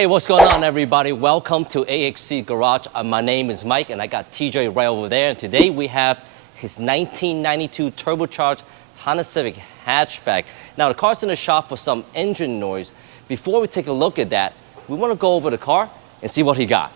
Hey, what's going on, everybody? Welcome to AXC Garage. My name is Mike, and I got TJ right over there. And today we have his 1992 turbocharged Honda Civic Hatchback. Now, the car's in the shop for some engine noise. Before we take a look at that, we want to go over the car and see what he got.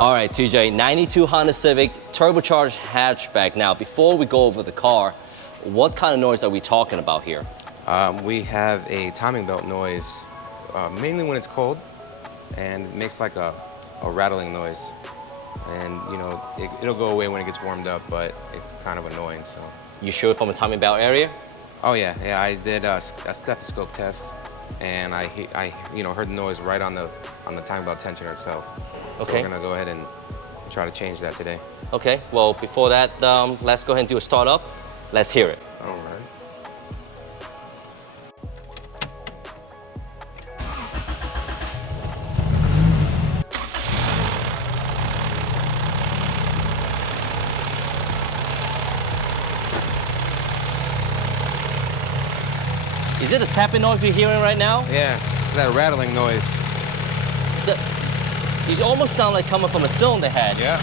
All right, TJ, 92 Honda Civic turbocharged hatchback. Now, before we go over the car, what kind of noise are we talking about here? We have a timing belt noise, mainly when it's cold, and it makes like a rattling noise. And you know, it'll go away when it gets warmed up, but it's kind of annoying. So. You sure from a timing belt area? Oh yeah, I did a stethoscope test, and I heard the noise right on the timing belt tensioner itself. Okay. So we're gonna go ahead and try to change that today. Okay, well, before that, let's go ahead and do a start up. Let's hear it. All right. Is it a tapping noise we're hearing right now? Yeah, that rattling noise. These almost sound like coming from a cylinder head. Yeah.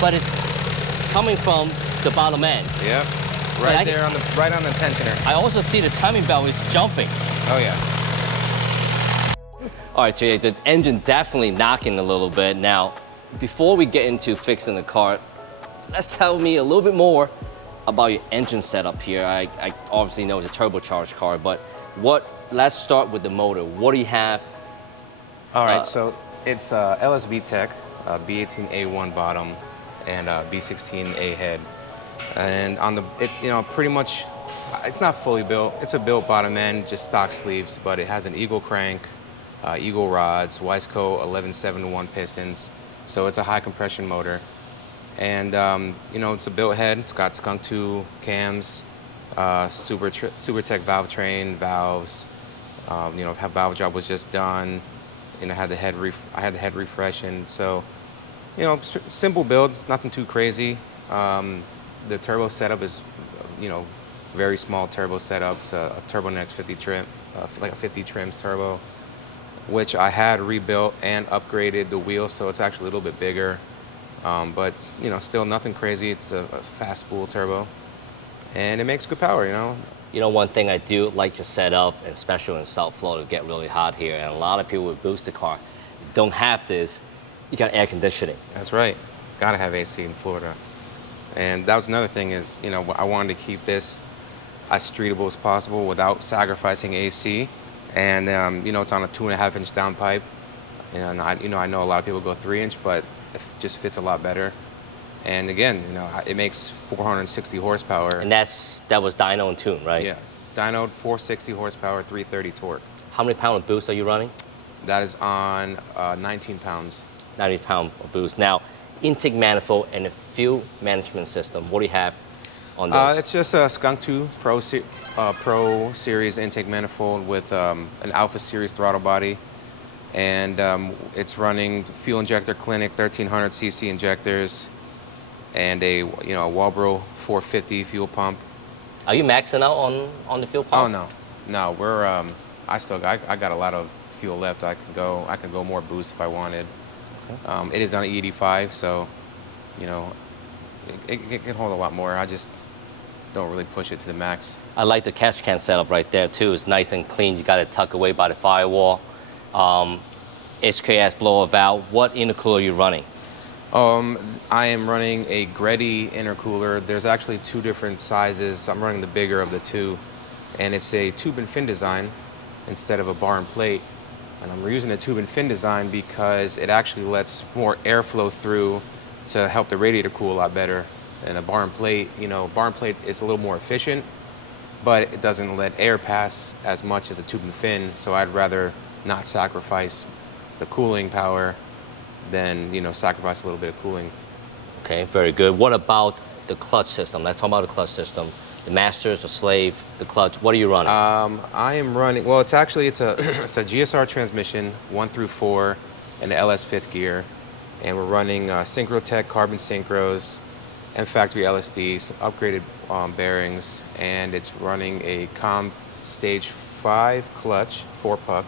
But it's coming from the bottom end. Yeah, right there on the tensioner. I also see the timing belt is jumping. Oh yeah. All right, Jay, the engine definitely knocking a little bit. Now, before we get into fixing the car, let's tell me a little bit more about your engine setup here. I obviously know it's a turbocharged car, but let's start with the motor. What do you have? All right, so it's LSV Tech, B18A1 bottom, and B16A head. And it's pretty much, it's not fully built. It's a built bottom end, just stock sleeves, but it has an Eagle crank, Eagle rods, Wiseco 1171 pistons. So it's a high compression motor. And it's a built head. It's got Skunk 2 cams, Super Tech valve train, valves. Valve job was just done. I had the head refresh, and so, simple build, nothing too crazy. The turbo setup is, very small turbo setup. It's a Turbonex 50 trim, like a 50 trims turbo, which I had rebuilt and upgraded the wheel, so it's actually a little bit bigger. But still nothing crazy. It's a fast spool turbo, and it makes good power. One thing I do like to set up, and especially in South Florida, get really hot here, and a lot of people with booster car don't have this. You got air conditioning. That's right. Got to have AC in Florida. And that was another thing is, I wanted to keep this as streetable as possible without sacrificing AC. And it's on a 2.5-inch downpipe. And I know a lot of people go 3-inch, but it just fits a lot better. And again, it makes 460 horsepower. And that was dyno and tune, right? Yeah, dynoed 460 horsepower, 330 torque. How many pound of boost are you running? That is on 19 pounds. 90 pound of boost. Now, intake manifold and a fuel management system, what do you have on those? It's just a Skunk 2 Pro Series intake manifold with an Alpha Series throttle body. And it's running fuel injector Clinic 1300 cc injectors, and a Walbro 450 fuel pump. Are you maxing out on the fuel pump? Oh no, we're I got a lot of fuel left. I could go more boost if I wanted. It is on E85, so you know it can hold a lot more. I just don't really push it to the max. I like the catch can setup right there too. It's nice and clean. You got it tucked away by the firewall. HKS blower valve. What intercooler are you running? I am running a Greddy intercooler. There's actually two different sizes. I'm running the bigger of the two, and it's a tube and fin design instead of a bar and plate. And I'm using a tube and fin design because it actually lets more airflow through to help the radiator cool a lot better. And a bar and plate, bar and plate is a little more efficient, but it doesn't let air pass as much as a tube and fin. So I'd rather not sacrifice the cooling power than sacrifice a little bit of cooling. Okay, very good. What about the clutch system? Let's talk about the clutch system. The Masters, the Slave, the clutch. What are you running? I am running. Well, it's a it's a GSR transmission, 1 through 4, and the LS fifth gear, and we're running Synchrotech carbon synchros and factory LSDs, upgraded bearings, and it's running a Com Stage 5 clutch, 4-puck,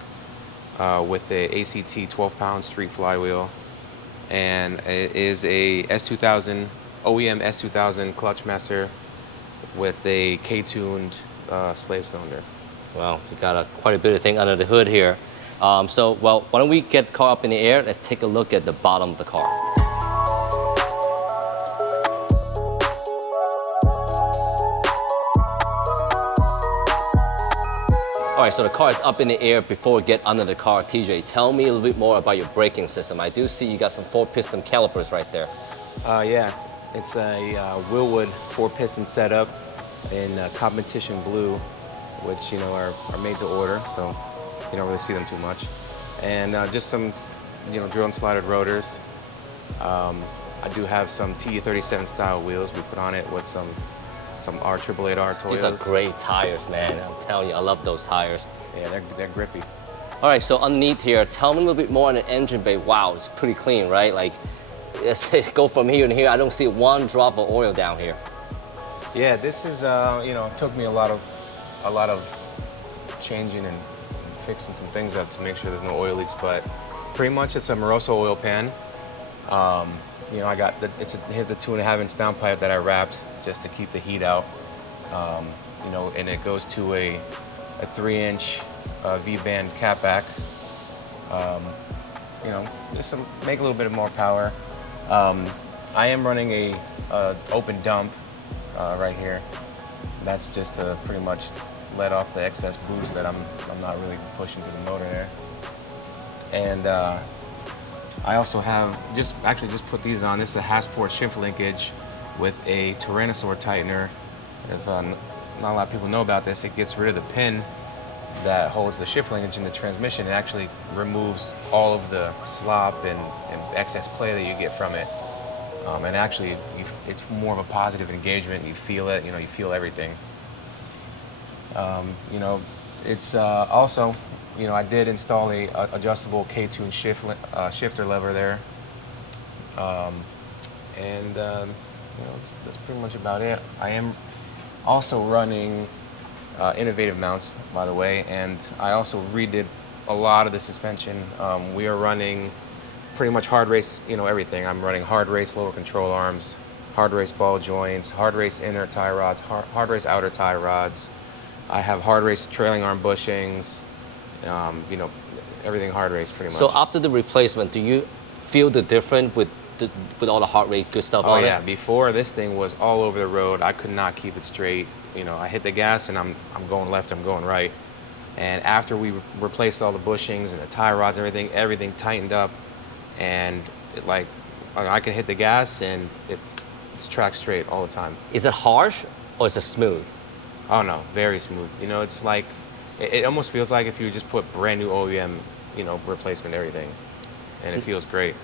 with a ACT 12-pound street flywheel, and it is a S2000 OEM S2000 clutch master with a K-tuned slave cylinder. Well, you got quite a bit of thing under the hood here. Why don't we get the car up in the air? Let's take a look at the bottom of the car. All right, so the car is up in the air. Before we get under the car, TJ, tell me a little bit more about your braking system. I do see you got some 4-piston calipers right there. Yeah, it's a Willwood 4-piston setup in competition blue, which are made to order, so you don't really see them too much. And just some drill and slotted rotors. I do have some TE37 style wheels we put on it with some R888R Toyos. These are great tires, man. I'm telling you, I love those tires. Yeah, they're grippy. All right, so underneath here, tell me a little bit more on the engine bay. Wow, it's pretty clean, right? Like, let's go from here to here. I don't see one drop of oil down here. Yeah, this is it took me a lot of changing and fixing some things up to make sure there's no oil leaks, but pretty much it's a Moroso oil pan. I got here's the 2.5-inch downpipe that I wrapped just to keep the heat out. And it goes to a 3-inch V-band catback. Just to make a little bit more power. I am running a open dump right here. That's just to pretty much let off the excess boost that I'm not really pushing to the motor there. And I also have just put these on. This is a Hasport shift linkage with a Tyrannosaur tightener. If not a lot of people know about this, it gets rid of the pin that holds the shift linkage in the transmission. It actually removes all of the slop and excess play that you get from it. And actually, it's more of a positive engagement. You feel it, you feel everything. It's also, I did install a adjustable K-tune shifter lever there. That's pretty much about it. I am also running innovative mounts, by the way, and I also redid a lot of the suspension. We are running pretty much hard race, everything. I'm running hard race lower control arms, hard race ball joints, hard race inner tie rods, hard race outer tie rods. I have hard race trailing arm bushings, everything hard race pretty much. So after the replacement, do you feel the difference with all the hard race good stuff on it? Oh yeah, before this thing was all over the road. I could not keep it straight. I hit the gas and I'm going left, I'm going right. And after we replaced all the bushings and the tie rods and everything tightened up, and I can hit the gas and it's track straight all the time. Is it harsh or is it smooth? Oh no, very smooth. It's like, it almost feels like if you just put brand new OEM, replacement everything, and it feels great.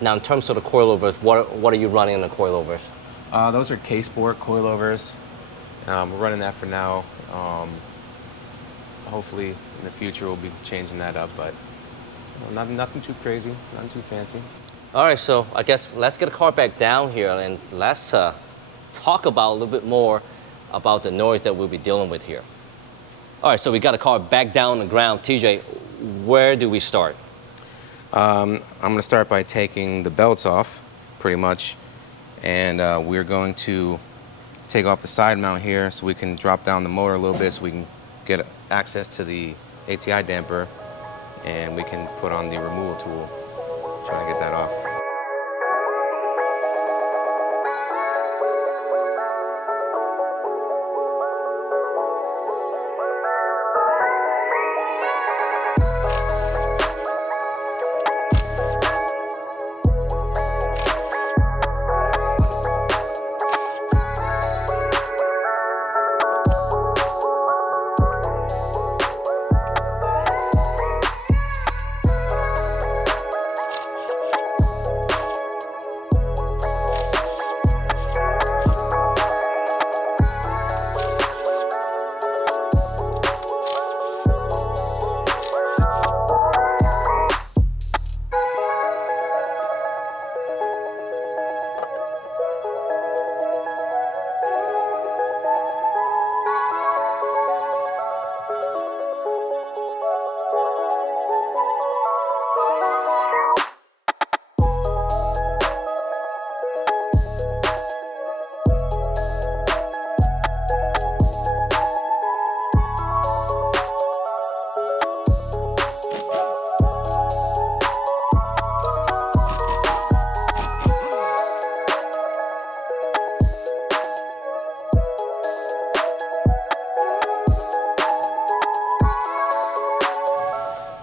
Now in terms of the coilovers, what are you running in the coilovers? Those are K-Sport coilovers. We're running that for now. Hopefully in the future we'll be changing that up, but nothing too crazy, nothing too fancy. All right, so I guess let's get the car back down here and let's talk about a little bit more about the noise that we'll be dealing with here. All right, so we got the car back down on the ground. TJ, where do we start? I'm going to start by taking the belts off, pretty much, and we're going to take off the side mount here so we can drop down the motor a little bit so we can get access to the ATI damper, and we can put on the removal tool, try to get that off.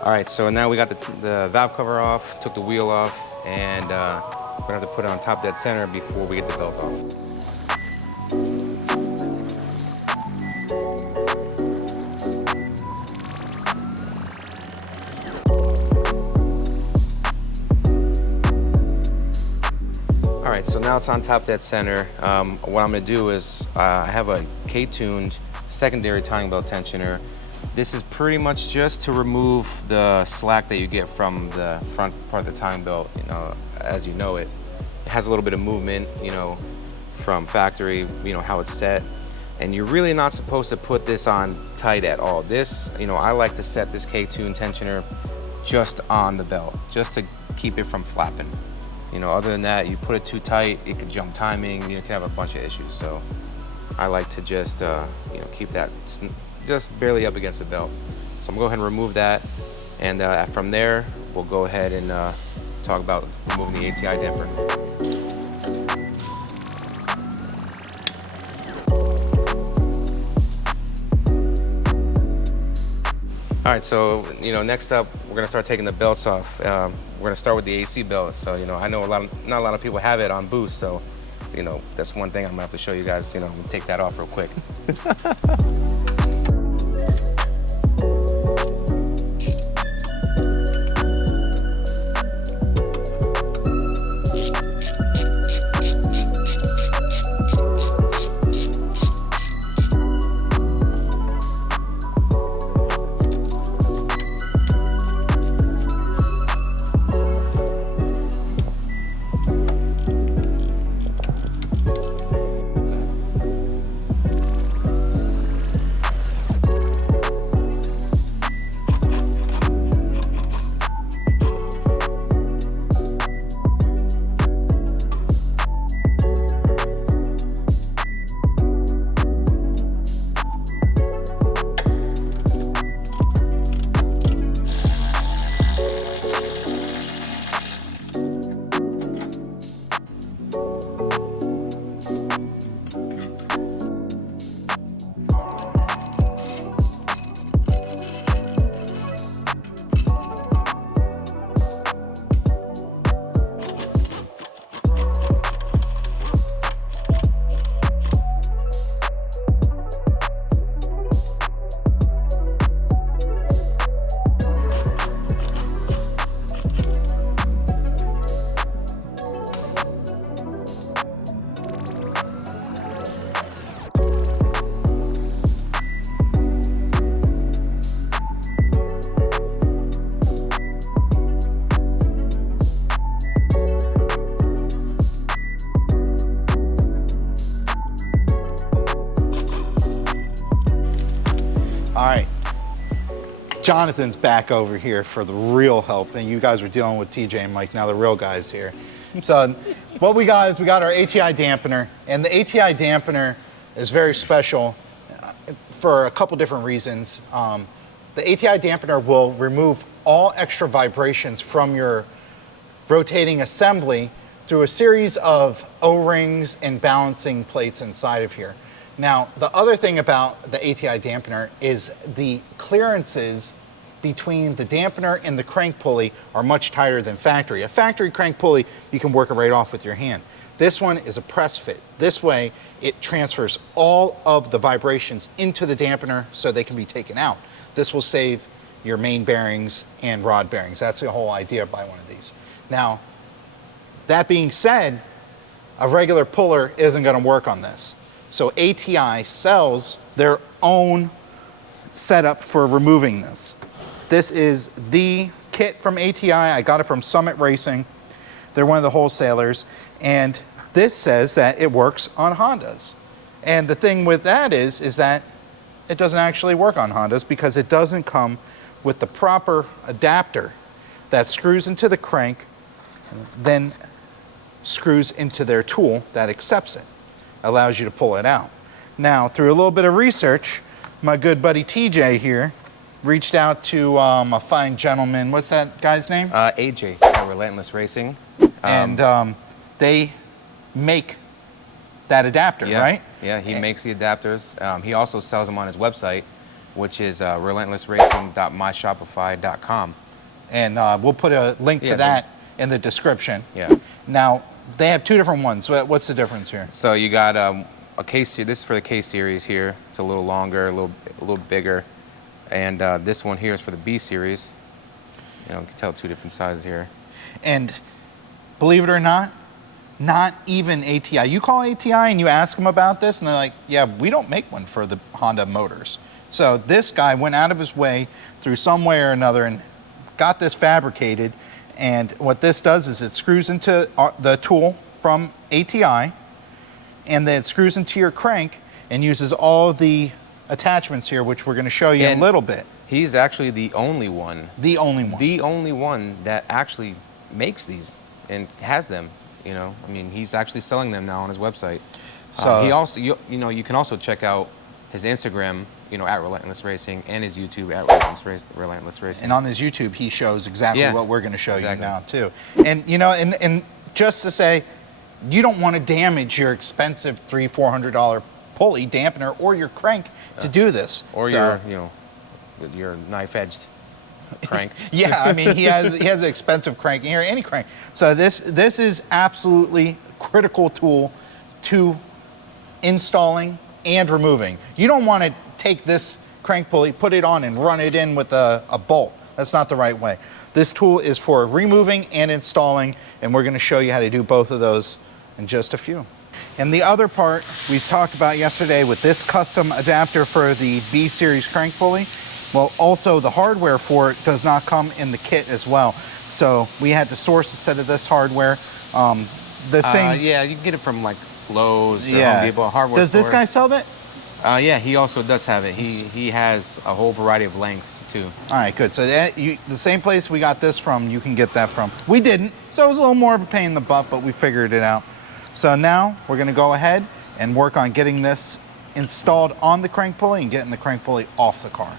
All right, so now we got the valve cover off, took the wheel off, and we're gonna have to put it on top dead center before we get the belt off. All right, so now it's on top dead center. What I'm gonna do is I have a K-tuned secondary timing belt tensioner. This is pretty much just to remove the slack that you get from the front part of the timing belt, as you know it. It has a little bit of movement, from factory, how it's set. And you're really not supposed to put this on tight at all. This, I like to set this K-tune tensioner just on the belt, just to keep it from flapping. Other than that, you put it too tight, it could jump timing, you can have a bunch of issues. So I like to just, keep that just barely up against the belt. So I'm gonna go ahead and remove that. And from there, we'll go ahead and talk about removing the ATI damper. All right, so next up, we're gonna start taking the belts off. We're gonna start with the AC belt. So I know not a lot of people have it on boost. So that's one thing I'm gonna have to show you guys. I'm gonna take that off real quick. Jonathan's back over here for the real help, and you guys were dealing with TJ and Mike. Now the real guy's here. So what we got is we got our ATI dampener, and the ATI dampener is very special for a couple different reasons. The ATI dampener will remove all extra vibrations from your rotating assembly through a series of O-rings and balancing plates inside of here. Now, the other thing about the ATI dampener is the clearances between the dampener and the crank pulley are much tighter than factory. A factory crank pulley, you can work it right off with your hand. This one is a press fit. This way, it transfers all of the vibrations into the dampener so they can be taken out. This will save your main bearings and rod bearings. That's the whole idea by one of these. Now, that being said, a regular puller isn't gonna work on this. So ATI sells their own setup for removing this. This is the kit from ATI. I got it from Summit Racing. They're one of the wholesalers. And this says that it works on Hondas. And the thing with that is that it doesn't actually work on Hondas because it doesn't come with the proper adapter that screws into the crank, then screws into their tool that accepts it, allows you to pull it out. Now, through a little bit of research, my good buddy TJ here reached out to a fine gentleman. What's that guy's name? AJ at Relentless Racing. And they make that adapter, yeah, right? Yeah, he makes the adapters. He also sells them on his website, which is relentlessracing.myshopify.com. And we'll put a link to that in the description. Yeah. Now, they have two different ones. What's the difference here? So you got a case. This is for the K series here. It's a little longer, a little bigger, and this one here is for the B series. You know, you can tell two different sizes here. And believe it or not even ATI. You call ATI and you ask them about this, and they're like, "Yeah, we don't make one for the Honda motors." So this guy went out of his way through some way or another and got this fabricated. And what this does is it screws into the tool from ATI, and then it screws into your crank and uses all the attachments here, which we're going to show you in a little bit. He's actually the only one. The only one. The only one that actually makes these and has them. You know, I mean, he's actually selling them now on his website. So he also, you can also check out his Instagram, at Relentless Racing, and his YouTube at Relentless Racing. And on his YouTube, he shows exactly what we're going to show you now too. And and just to say, you don't want to damage your expensive $300-400 pulley dampener or your crank to do this. Or your knife-edged crank. Yeah, I mean, he has an expensive crank here, any crank. So this is absolutely critical tool to installing and removing. You don't want to take this crank pulley, put it on, and run it in with a bolt. That's not the right way. This tool is for removing and installing, and we're going to show you how to do both of those in just a few. And the other part we talked about yesterday with this custom adapter for the B series crank pulley, well, also the hardware for it does not come in the kit as well. So we had to source a set of this hardware. Yeah, you can get it from like Lowe's, Home Depot, hardware Does this guy sell that? Yeah, he also does have it. He has a whole variety of lengths too. All right, good. So the same place we got this from, you can get that from. We didn't, so it was a little more of a pain in the butt, but we figured it out. So now we're going to go ahead and work on getting this installed on the crank pulley and getting the crank pulley off the car.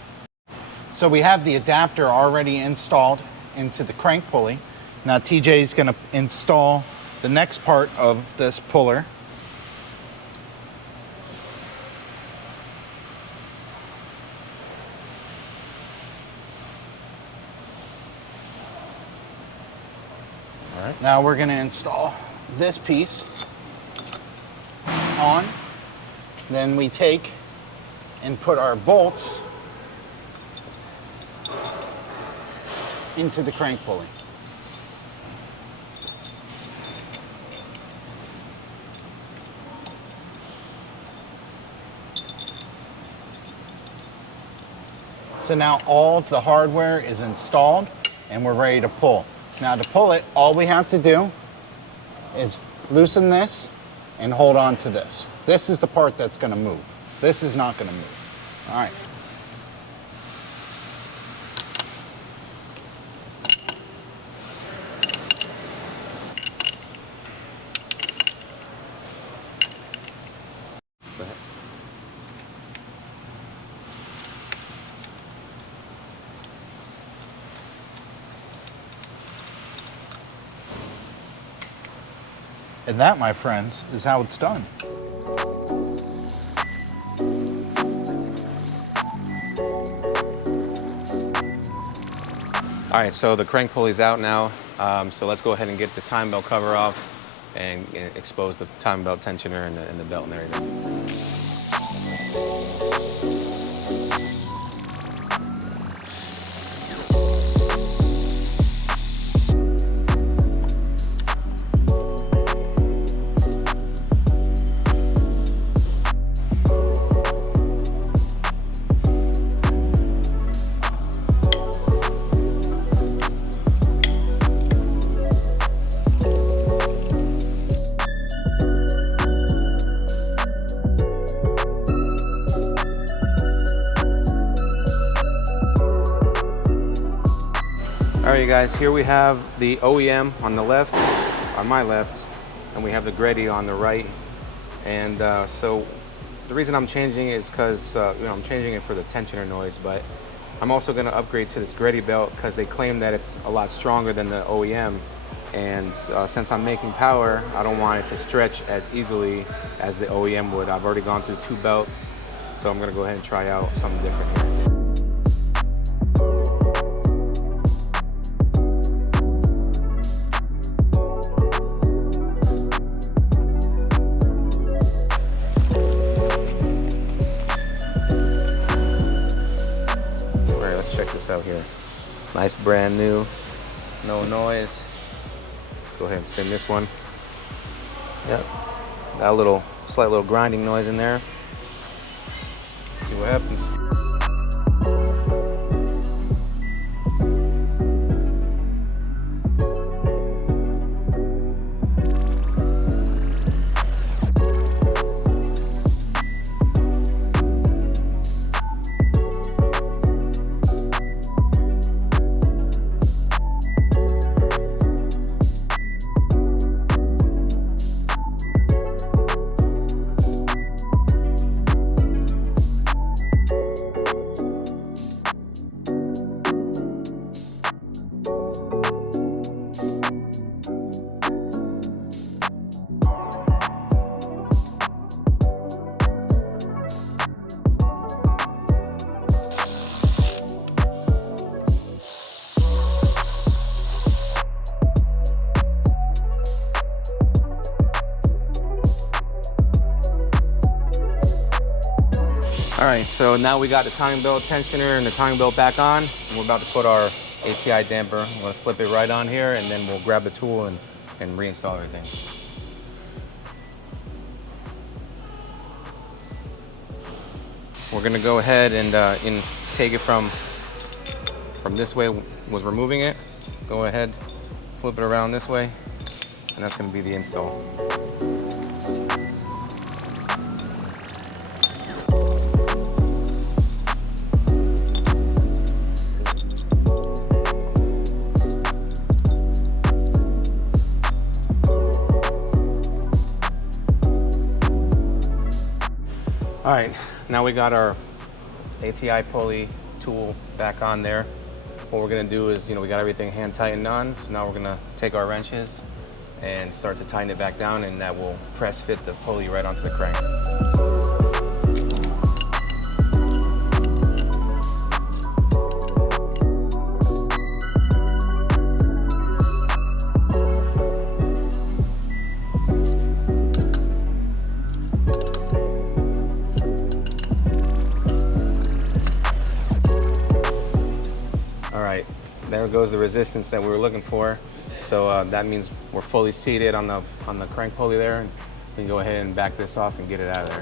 So we have the adapter already installed into the crank pulley. Now TJ is going to install the next part of this puller. All right. Now we're going to install this piece on. Then we take and put our bolts into the crank pulley. So now all of the hardware is installed and we're ready to pull. Now to pull it, all we have to do is loosen this and hold on to this. This is the part that's going to move. This is not going to move. All right. And that, my friends, is how it's done. All right, so the crank pulley's out now. So let's go ahead and get the time belt cover off and expose the time belt tensioner and the belt and everything. All right, guys, here we have the OEM on the left, on my left, and we have the Greddy on the right. And so the reason I'm changing it is because I'm changing it for the tensioner noise, but I'm also going to upgrade to this Greddy belt because they claim that it's a lot stronger than the OEM. And since I'm making power, I don't want it to stretch as easily as the OEM would. I've already gone through 2 belts, so I'm going to go ahead and try out something different here. Out here, nice brand new, no noise. Let's go ahead and spin this one. Yep, got a slight little grinding noise in there. Let's see what happens. All right, so now we got the timing belt tensioner and the timing belt back on, and we're about to put our ATI damper. I'm gonna slip it right on here, and then we'll grab the tool and reinstall everything. We're gonna go ahead and take it from this way, was removing it. Go ahead, flip it around this way, and that's gonna be the install. All right, now we got our ATI pulley tool back on there. What we're gonna do is, we got everything hand tightened on, so now we're gonna take our wrenches and start to tighten it back down, and that will press fit the pulley right onto the crank. There goes the resistance that we were looking for. So that means we're fully seated on the crank pulley there. And you can go ahead and back this off and get it out of there.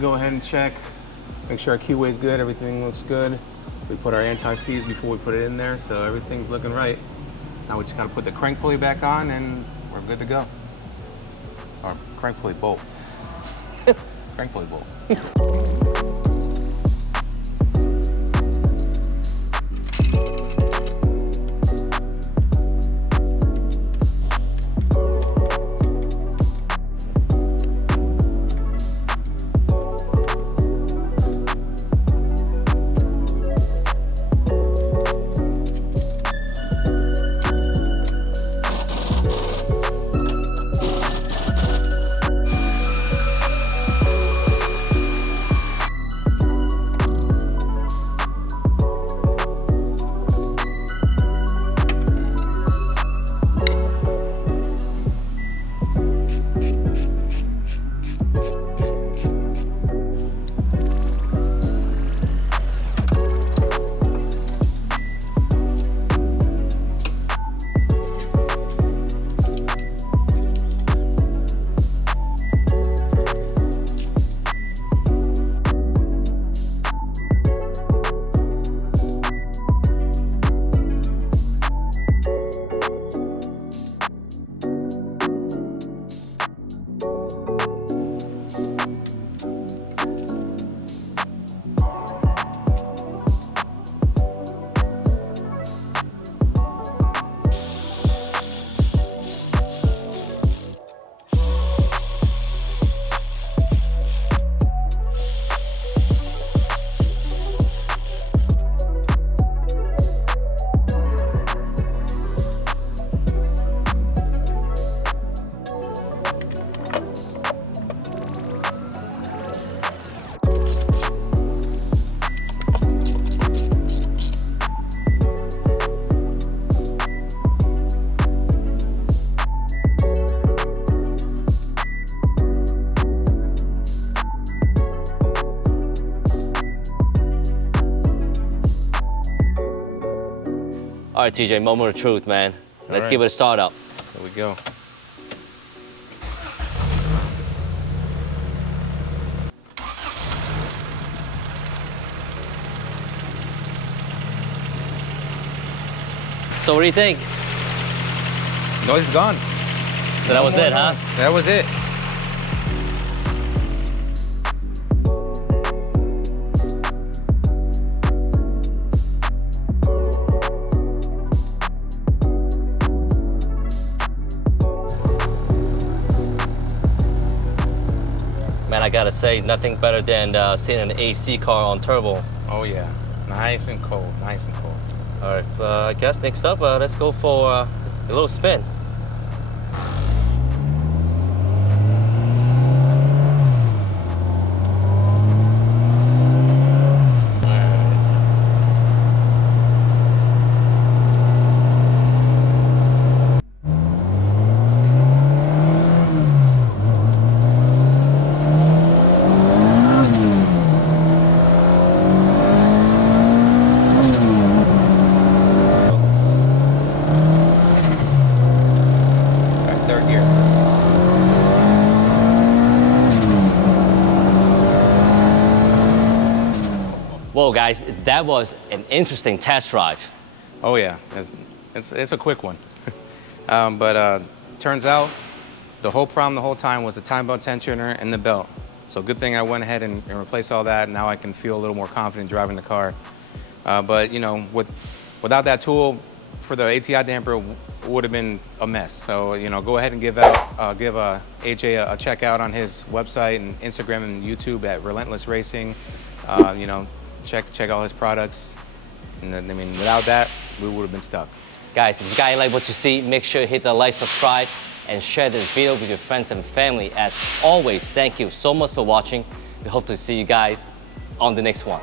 Go ahead and check, make sure our keyway is good, everything looks good. We put our anti-seize before we put it in there, so everything's looking right. Now we just gotta put the crank pulley back on and we're good to go. Or crank pulley bolt. Crank pulley bolt. All right, TJ, moment of truth, man. Let's give it a start up. Here we go. So what do you think? Noise is gone. So that was it, huh? That was it. Man, I gotta say, nothing better than seeing an AC car on turbo. Oh yeah, nice and cold, nice and cold. All right, I guess next up, let's go for a little spin. Whoa, guys, that was an interesting test drive. Oh yeah, it's a quick one. But turns out the whole problem the whole time was the time belt tensioner and the belt. So good thing I went ahead and replaced all that. Now I can feel a little more confident driving the car. But you know, without that tool for the ATI damper, would have been a mess. So you know, go ahead and give AJ a check out on his website and Instagram and YouTube at Relentless Racing. You know, check all his products. And then, I mean, without that, we would have been stuck. Guys, if you guys like what you see, make sure you hit the like, subscribe, and share this video with your friends and family. As always, thank you so much for watching. We hope to see you guys on the next one.